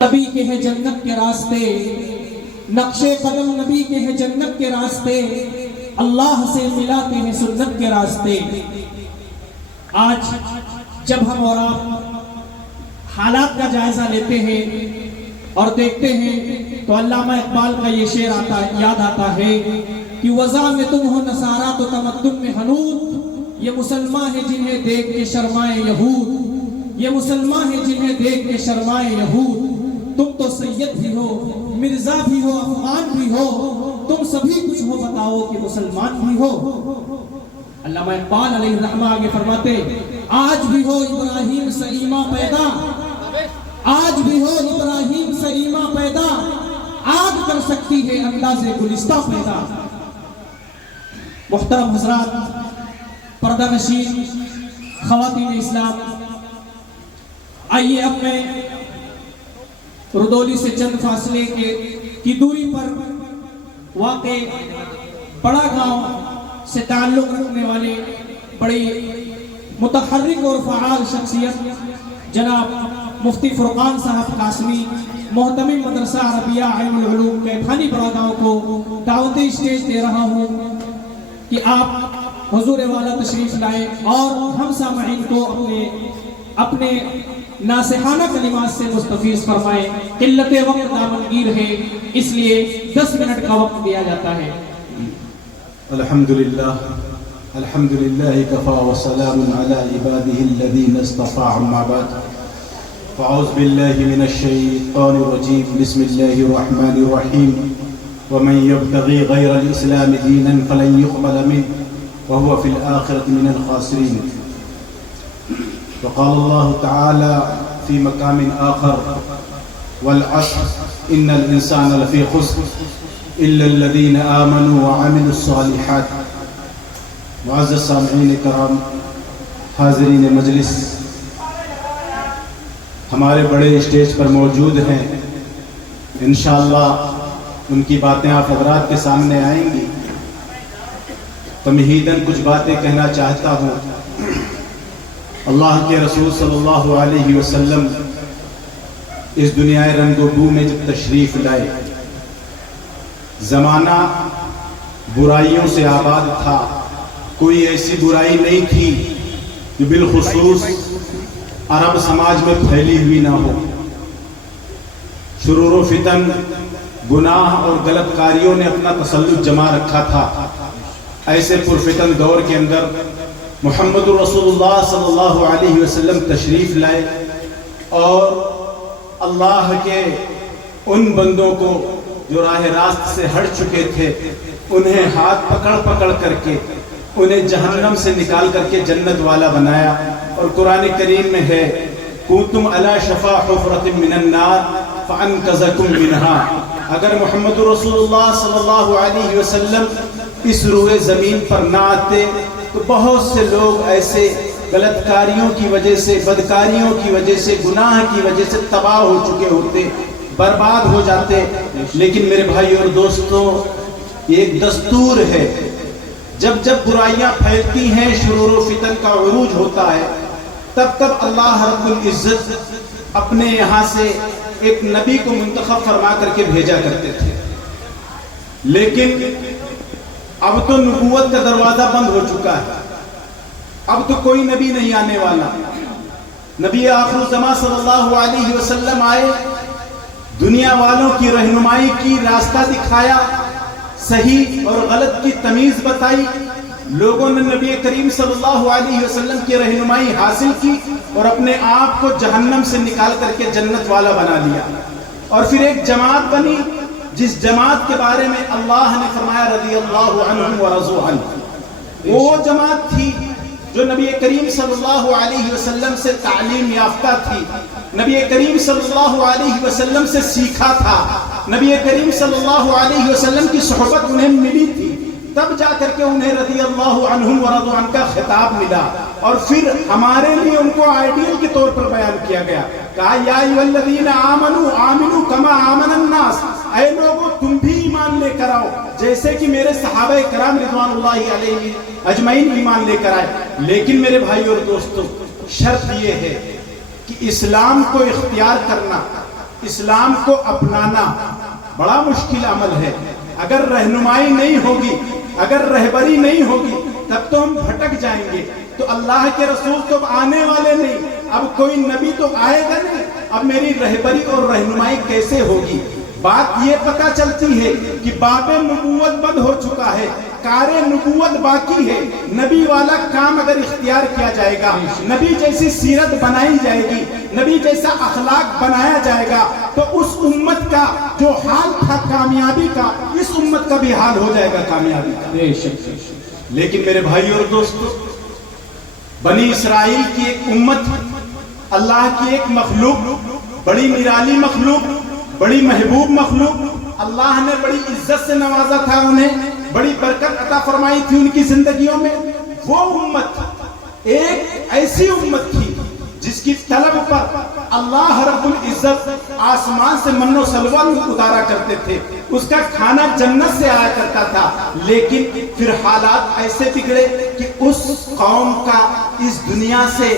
نبی کے ہیں جنت کے راستے، نقش قدم نبی کے ہیں جنت کے راستے، اللہ سے ملاتے ہیں سنت کے راستے۔ آج جب ہم اور آپ حالات کا جائزہ لیتے ہیں اور دیکھتے ہیں تو علامہ اقبال کا یہ شعر یاد آتا ہے کہ وضع میں تم ہو نصارہ تو تمدن میں حنود، یہ مسلمان ہیں جنہیں دیکھ کے شرمائے یہود، یہ مسلمان ہیں جنہیں دیکھ کے شرمائے یہود۔ تم تو سید بھی ہو، مرزا بھی ہو، افغان بھی ہو، تم سبھی کچھ ہو بتاؤ کہ مسلمان بھی ہو۔ علامہ اقبال علیہ الرحمہ آگے فرماتے آج بھی ہو ابراہیم سے ایماں پیدا، آج بھی ہو ابراہیم سے ایماں پیدا، آگ کر سکتی ہے انداز گلستہ پیدا۔ محترم حضرات، پردہ نشین خواتین اسلام، آئیے اب میں رودولی سے چند فاصلے کی دوری پر واقع بڑا گاؤں سے تعلق رکھنے والے بڑی متحرک اور فعال شخصیت جناب مفتی فرقان صاحب قاسمی، محتمم مدرسہ عربیہ علم العلوم کیتھانی بڑا گاؤں کو دعوتی اسٹیج دے رہا ہوں کہ آپ حضور والا تشریف لائیں اور ہم سامعین کو اپنے ناصحانہ کلمات سے مستفیض فرمائیں۔ قلت وقت دامنگیر ہے، اس لیے 10 منٹ کا وقت دیا جاتا ہے۔ الحمدللہ کفا وسلام علی عباده الذین اصطفى، اما بعد فاعوذ باللہ من الشیطان الرجیم، بسم اللہ الرحمن الرحیم، ومن يبتغي غیر الاسلام دینا فلن يقبل منه وهو في الآخرة من الخاسرين۔ وقال الله تعالى في مقام آخر والعصر إن الإنسان لفي خسر إلا الذين آمنوا وعملوا الصالحات۔ معزز سامعین کرام، حاضرین مجلس، ہمارے بڑے اسٹیج پر موجود ہیں، انشاءاللہ ان کی باتیں آپ حضرات کے سامنے آئیں گی۔ تمہیداً کچھ باتیں کہنا چاہتا ہوں۔ اللہ کے رسول صلی اللہ علیہ وسلم اس دنیا رنگ و بو میں جب تشریف لائے، زمانہ برائیوں سے آباد تھا، کوئی ایسی برائی نہیں تھی جو بالخصوص عرب سماج میں پھیلی ہوئی نہ ہو۔ شرور و فتن، گناہ اور غلط کاریوں نے اپنا تسلط جما رکھا تھا۔ ایسے پرفتن دور کے اندر محمد رسول اللہ صلی اللہ علیہ وسلم تشریف لائے اور اللہ کے ان بندوں کو جو راہ راست سے ہٹ چکے تھے، انہیں ہاتھ پکڑ پکڑ کر کے انہیں جہنم سے نکال کر کے جنت والا بنایا۔ اور قرآن کریم میں ہے کنتم علی شفا حفرۃ من النار فانقذکم منہا۔ اگر محمد رسول اللہ صلی اللہ علیہ وسلم اس روئے زمین پر نہ آتے تو بہت سے لوگ ایسے غلط کاریوں کی وجہ سے، بدکاریوں کی وجہ سے، گناہ کی وجہ سے تباہ ہو چکے ہوتے، برباد ہو جاتے۔ لیکن میرے بھائی اور دوستوں، یہ ایک دستور ہے، جب جب برائیاں پھیلتی ہیں، شرور و فتن کا عروج ہوتا ہے، تب تب اللہ رب العزت اپنے یہاں سے ایک نبی کو منتخب فرما کر کے بھیجا کرتے تھے۔ لیکن اب تو نبوت کا دروازہ بند ہو چکا ہے، اب تو کوئی نبی نہیں آنے والا۔ نبی آخر الزمان صلی اللہ علیہ وسلم آئے، دنیا والوں کی رہنمائی کی، راستہ دکھایا، صحیح اور غلط کی تمیز بتائی۔ لوگوں نے نبی کریم صلی اللہ علیہ وسلم کی رہنمائی حاصل کی اور اپنے آپ کو جہنم سے نکال کر کے جنت والا بنا لیا۔ اور پھر ایک جماعت بنی جس جماعت کے بارے میں اللہ نے فرمایا رضی اللہ عنہم ورضوا عنہ۔ وہ جماعت تھی جو نبی کریم صلی اللہ علیہ وسلم سے تعلیم یافتہ تھی، نبی کریم صلی اللہ علیہ وسلم سے سیکھا تھا، نبی کریم صلی اللہ علیہ وسلم کی صحبت انہیں ملی تھی، تب جا کر کے انہیں رضی اللہ عنہم ورضوا عنہ کا خطاب ملا۔ اور پھر ہمارے لیے ان کو آئیڈیل کے طور پر بیان کیا گیا، کہا یا ایھا الذین آمنوا آمنوا کما آمن الناس، اے لوگوں تم بھی ایمان لے کر آؤ جیسے کہ میرے صحابہ کرام رضوان اللہ علیہ اجمعین ایمان لے کر آئے۔ لیکن میرے بھائی اور دوستو، شرط یہ ہے کہ اسلام کو اختیار کرنا، اسلام کو اپنانا بڑا مشکل عمل ہے. اگر رہنمائی نہیں ہوگی، اگر رہبری نہیں ہوگی، تب تو ہم بھٹک جائیں گے. تو اللہ کے رسول تو آنے والے نہیں، اب کوئی نبی تو آئے گا نہیں، اب میری رہبری اور رہنمائی کیسے ہوگی؟ بات یہ پتہ چلتی ہے کہ باب نبوت بند ہو چکا ہے، کار نبوت باقی ہے. نبی والا کام اگر اختیار کیا جائے گا، نبی جیسی سیرت بنائی جائے گی، نبی جیسا اخلاق بنایا جائے گا، تو اس امت کا جو حال تھا کامیابی کا، اس امت کا بھی حال ہو جائے گا کامیابی کا. لیکن میرے بھائی اور دوستو، بنی اسرائیل کی ایک امت، اللہ کی ایک مخلوق، بڑی نرالی مخلوق، بڑی محبوب مخلوق، اللہ نے بڑی عزت سے نوازا تھا، انہیں بڑی برکت عطا فرمائی تھی ان کی زندگیوں میں. وہ امت ایک ایسی امت تھی جس کی طلب پر اللہ رب العزت آسمان سے من و سلوہ اتارا کرتے تھے، اس کا کھانا جنت سے آیا کرتا تھا. لیکن پھر حالات ایسے بگڑے کہ اس قوم کا اس دنیا سے،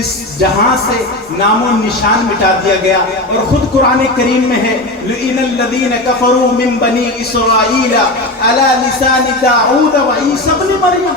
اس جہاں سے نام و نشان مٹا دیا گیا. اور خود قرآن کریم میں ہے لئن الذین کفروا من بنی اسرائیل علی لسان داؤد و عیسی ابن مریم.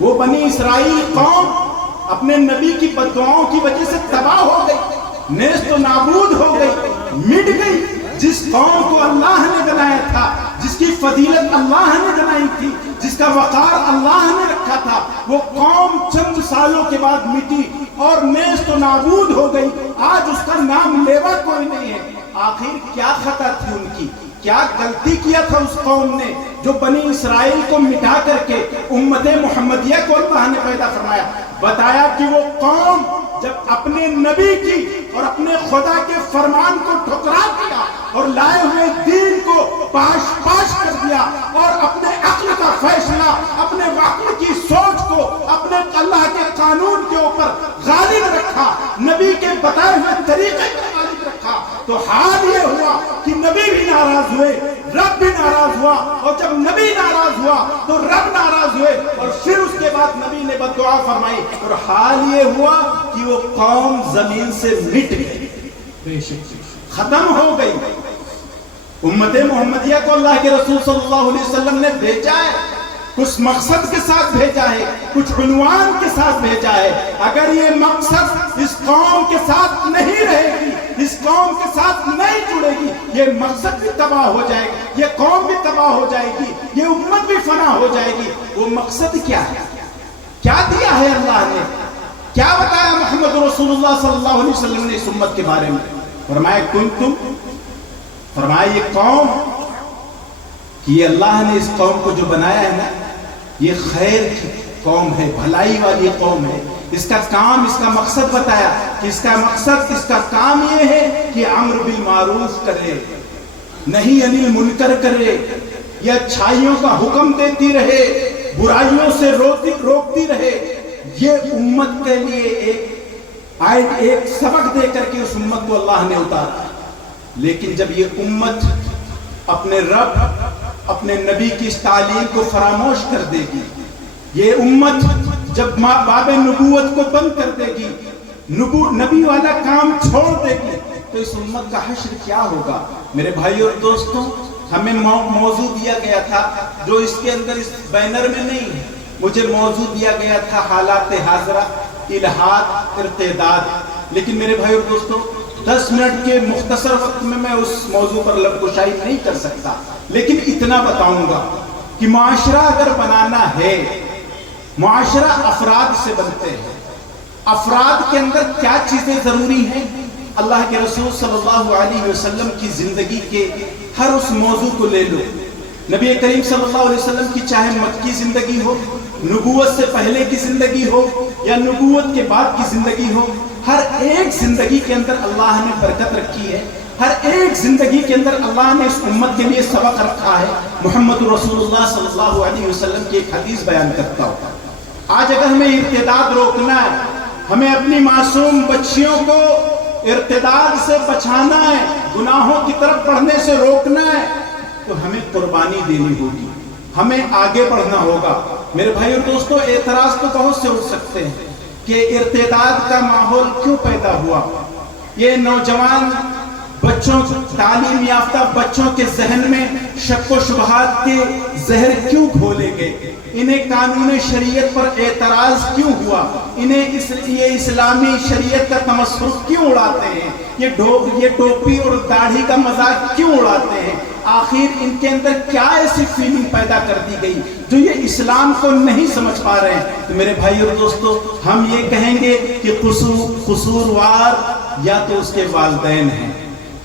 وہ بنی اسرائیل قوم اپنے نبی کی بددعاؤں کی وجہ سے تباہ ہو گئی، نیست و نابود ہو گئی، مٹ گئی. جس قوم کو اللہ نے بنایا تھا، جس کی فضیلت اللہ نے بنائی تھی، جس کا وقار اللہ نے رکھا تھا، وہ قوم چند سالوں کے بعد مٹی اور نیست و نابود ہو گئی. آج اس کا نام لیوا کوئی نہیں ہے. آخر کیا خطا تھی ان کی؟ کیا غلطی کیا تھا اس قوم نے جو بنی اسرائیل کو مٹا کر کے امت محمدیہ کو اللہ نے پیدا فرمایا؟ بتایا کہ وہ قوم جب اپنے نبی کی اور اپنے خدا کے فرمان کو ٹھکرا دیا اور لائے ہوئے دین کو پاش پاش کر دیا اور اپنے عقل کا فیصلہ، اپنے عقل کی سوچ کو اپنے اللہ کے قانون کے اوپر غالب رکھا، نبی کے بتائے ہوئے طریقے کو غالب رکھا، تو حال یہ ہوا کہ نبی بھی ناراض ہوئے، رب بھی ناراض ہوا، اور جب نبی ناراض ہوا تو رب ناراض ہوئے، اور پھر اس کے بعد نبی نے بددعا فرمائی، اور حال یہ ہوا کہ وہ قوم زمین سے مٹ گئی، ختم ہو گئی. امت محمدیہ کو اللہ کے رسول صلی اللہ علیہ وسلم نے بھیجا ہے، کچھ مقصد کے ساتھ بھیجا ہے، کچھ عنوان کے ساتھ بھیجا ہے. اگر یہ مقصد اس قوم کے ساتھ نہیں رہے گی، اس قوم کے ساتھ نہیں جڑے گی، یہ مقصد بھی تباہ ہو جائے گا، یہ قوم بھی تباہ ہو جائے گی، یہ امت بھی فنا ہو جائے گی. وہ مقصد کیا ہے؟ کیا دیا ہے اللہ نے؟ کیا بتایا محمد رسول اللہ صلی اللہ علیہ وسلم نے اس امت کے بارے میں؟ فرمایا کنتم، فرمایا یہ قوم، کہ یہ اللہ نے اس قوم کو جو بنایا ہے نا، یہ خیر کی قوم ہے، بھلائی والی قوم ہے. اس کا کام، اس کا مقصد بتایا کہ اس کا مقصد، اس کا کام یہ ہے کہ امر بالمعروف کرے، نہیں انل منکر کرے، یہ اچھائیوں کا حکم دیتی رہے، برائیوں سے روکتی رہے. یہ امت کے لیے ایک سبق دے کر کے اس امت کو اللہ نے اتارا. لیکن جب یہ امت اپنے رب، اپنے نبی کی اس تعلیم کو فراموش کر دے گی، یہ امت جب باب نبوت کو بند کر دے گی، نبی والا کام چھوڑ دے گی، تو اس امت کا حشر کیا ہوگا؟ میرے بھائی اور دوستوں، ہمیں موضوع دیا گیا تھا جو اس کے اندر اس بینر میں نہیں ہے. مجھے موضوع دیا گیا تھا حالات حاضرہ، الہاد، ارتداد. لیکن میرے بھائی اور دوستوں، 10 منٹ کے مختصر وقت میں اس موضوع پر لب گشائی نہیں کر سکتا. لیکن اتنا بتاؤں گا کہ معاشرہ اگر بنانا ہے، معاشرہ افراد سے بنتے ہیں. افراد کے اندر کیا چیزیں ضروری ہیں؟ اللہ کے رسول صلی اللہ علیہ وسلم کی زندگی کے ہر اس موضوع کو لے لو. نبی کریم صلی اللہ علیہ وسلم کی چاہے مکی زندگی ہو، نبوت سے پہلے کی زندگی ہو یا نبوت کے بعد کی زندگی ہو، ہر ایک زندگی کے اندر اللہ نے برکت رکھی ہے. ہر ایک زندگی کے اندر اللہ نے اس امت کے لیے سبق رکھا ہے. محمد رسول اللہ صلی اللہ علیہ وسلم کی ایک حدیث بیان کرتا ہوں. آج اگر ہمیں ارتداد روکنا ہے، ہمیں اپنی معصوم بچیوں کو ارتداد سے بچانا ہے، گناہوں کی طرف بڑھنے سے روکنا ہے، تو ہمیں قربانی دینی ہوگی، ہمیں آگے بڑھنا ہوگا. میرے بھائی اور دوستوں، اعتراض تو بہت سے اٹھ سکتے ہیں کہ ارتداد کا ماحول کیوں پیدا ہوا؟ یہ نوجوان بچوں تعلیم یافتہ بچوں کے ذہن میں شک و شبہات کے زہر کیوں گھولے گئے؟ انہیں قانون شریعت پر اعتراض کیوں ہوا؟ انہیں یہ اسلامی شریعت کا تمسخر کیوں اڑاتے ہیں؟ یہ ٹوپی اور داڑھی کا مذاق کیوں اڑاتے ہیں؟ آخر ان کے اندر کیا ایسی فیلنگ پیدا کر دی گئی جو یہ اسلام کو نہیں سمجھ پا رہے ہیں؟ تو میرے بھائی اور دوستو، ہم یہ کہیں گے کہ قصوروار یا تو اس کے والدین ہیں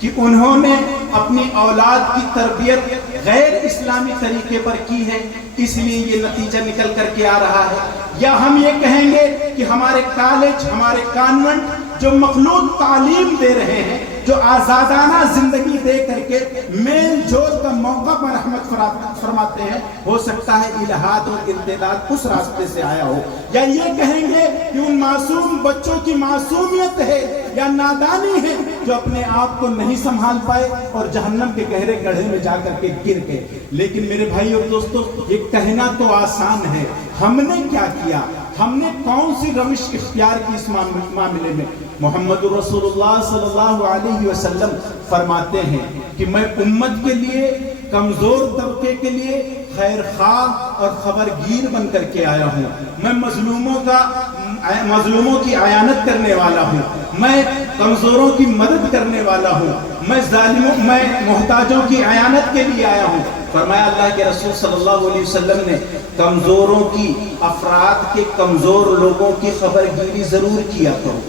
کہ انہوں نے اپنی اولاد کی تربیت غیر اسلامی طریقے پر کی ہے، اس لیے یہ نتیجہ نکل کر کے آ رہا ہے، یا ہم یہ کہیں گے کہ ہمارے کالج، ہمارے کانوینٹ جو مخلوط تعلیم دے رہے ہیں، جو آزادانہ زندگی دے کر کے میل جول کا موقع پر رحمت فرماتے ہیں، ہو سکتا ہے الہاد اور ارتداد اس راستے سے آیا ہو، یا یہ کہیں گے کہ ان معصوم بچوں کی معصومیت ہے یا نادانی ہے جو اپنے آپ کو نہیں سنبھال پائے اور جہنم کے گہرے گڑھے میں جا کر کے گر گئے۔ لیکن میرے بھائی اور دوستو، یہ کہنا تو آسان ہے، ہم نے کیا کیا؟ ہم نے کون سی روش اختیار کی اس معاملے میں؟ محمد رسول اللہ صلی اللہ علیہ وسلم فرماتے ہیں کہ میں امت کے لیے، کمزور طبقے کے لیے خیر خواہ اور خبرگیر بن کر کے آیا ہوں، میں مظلوموں کی عیانت کرنے والا ہوں، میں کمزوروں کی مدد کرنے والا ہوں، میں محتاجوں کی عیانت کے لیے آیا ہوں۔ فرمایا اللہ کے رسول صلی اللہ علیہ وسلم نے کمزوروں کی، افراد کے کمزور لوگوں کی خبرگیری ضرور کیا کرو۔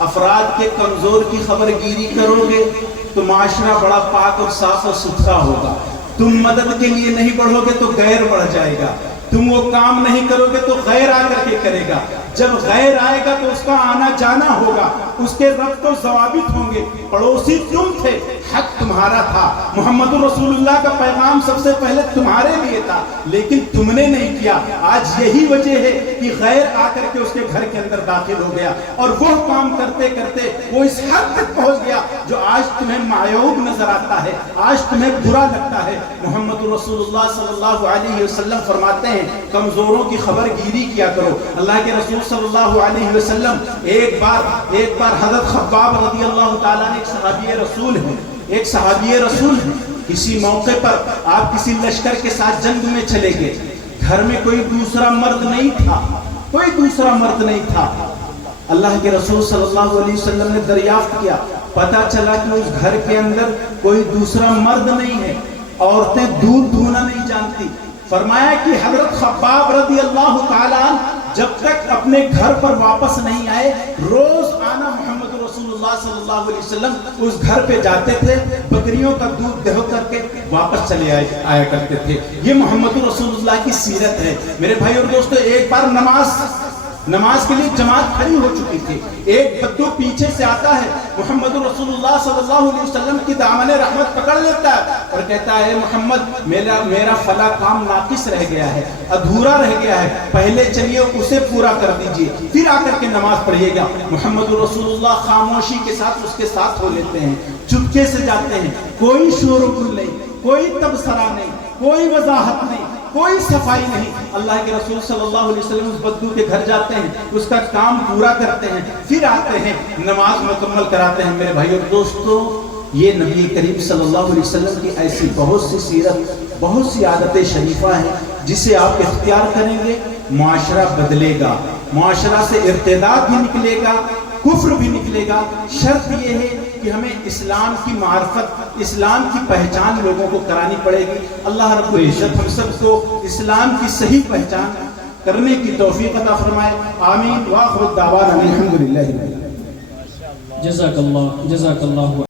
افراد کے کمزور کی خبرگیری کرو گے تو معاشرہ بڑا پاک اور صاف اور ستھرا ہوگا۔ تم مدد کے لیے نہیں بڑھو گے تو غیر بڑھ جائے گا، تم وہ کام نہیں کرو گے تو غیر آ کر کے کرے گا، جب غیر آئے گا تو اس کا آنا جانا ہوگا، اس کے ربط و ضوابط ہوں گے۔ پڑوسی تم تھے، حق تمہارا تھا، محمد رسول اللہ کا پیغام سب سے پہلے تمہارے لیے تھا، لیکن تم نے نہیں کیا۔ آج یہی وجہ ہے کہ غیر آ کر کے اس کے گھر کے اندر داخل ہو گیا اور وہ کام کرتے کرتے وہ اس حد تک پہنچ گیا جو آج تمہیں معیوب نظر آتا ہے، آج تمہیں برا لگتا ہے۔ محمد رسول اللہ صلی اللہ علیہ وسلم فرماتے ہیں کمزوروں کی خبر گیری کیا کرو۔ اللہ کے رسول صلی اللہ علیہ وسلم ایک بار حضرت خباب رضی اللہ تعالیٰ نے، ایک صحابی رسول ہیں، کسی موقع پر آپ کسی لشکر کے ساتھ جنگ میں چلے گئے، گھر میں کوئی دوسرا مرد نہیں تھا، اللہ کے رسول صلی اللہ علیہ وسلم نے دریافت کیا، پتا چلا کہ اس گھر کے اندر کوئی دوسرا مرد نہیں ہے، عورتیں دودھ دھونا نہیں جانتی۔ فرمایا کہ حضرت خباب رضی اللہ تعالیٰ جب تک اپنے گھر پر واپس نہیں آئے، روز آنا محمد رسول اللہ صلی اللہ علیہ وسلم اس گھر پہ جاتے تھے، بکریوں کا دودھ دہو کر کے واپس چلے آیا کرتے تھے۔ یہ محمد رسول اللہ کی سیرت ہے۔ میرے بھائی اور دوستو، ایک بار نماز کے لیے جماعت کھڑی ہو چکی تھی، ایک بدو پیچھے سے آتا ہے، محمد رسول اللہ صلی اللہ علیہ وسلم کی دامن رحمت پکڑ لیتا ہے اور کہتا ہے محمد میرا فلاں کام ناقص رہ گیا ہے، ادھورا رہ گیا ہے، پہلے چلیے اسے پورا کر دیجئے، پھر آ کر کے نماز پڑھیے گا۔ محمد رسول اللہ خاموشی کے ساتھ اس کے ساتھ ہو لیتے ہیں، چپکے سے جاتے ہیں، کوئی شور و گل نہیں، کوئی تبصرہ نہیں، کوئی وضاحت نہیں، کوئی صفائی نہیں۔ اللہ کے رسول صلی اللہ علیہ وسلم اس بدو کے گھر جاتے ہیں، اس کا کام پورا کرتے ہیں، پھر آتے ہیں، نماز مکمل کراتے ہیں۔ میرے بھائی اور دوستو، یہ نبی کریم صلی اللہ علیہ وسلم کی ایسی بہت سی سیرت، بہت سی عادتیں شریفہ ہیں جسے آپ اختیار کریں گے، معاشرہ بدلے گا، معاشرہ سے ارتداد بھی نکلے گا، کفر بھی نکلے گا۔ شرط یہ ہے کہ ہمیں اسلام کی معرفت، اسلام کی پہچان لوگوں کو کرانی پڑے گی۔ اللہ رب العزت ہم سب کو اسلام کی صحیح پہچان کرنے کی توفیق عطا فرمائے، آمین۔ وآخر الدعوانا الحمدللہ۔ جزاک اللہ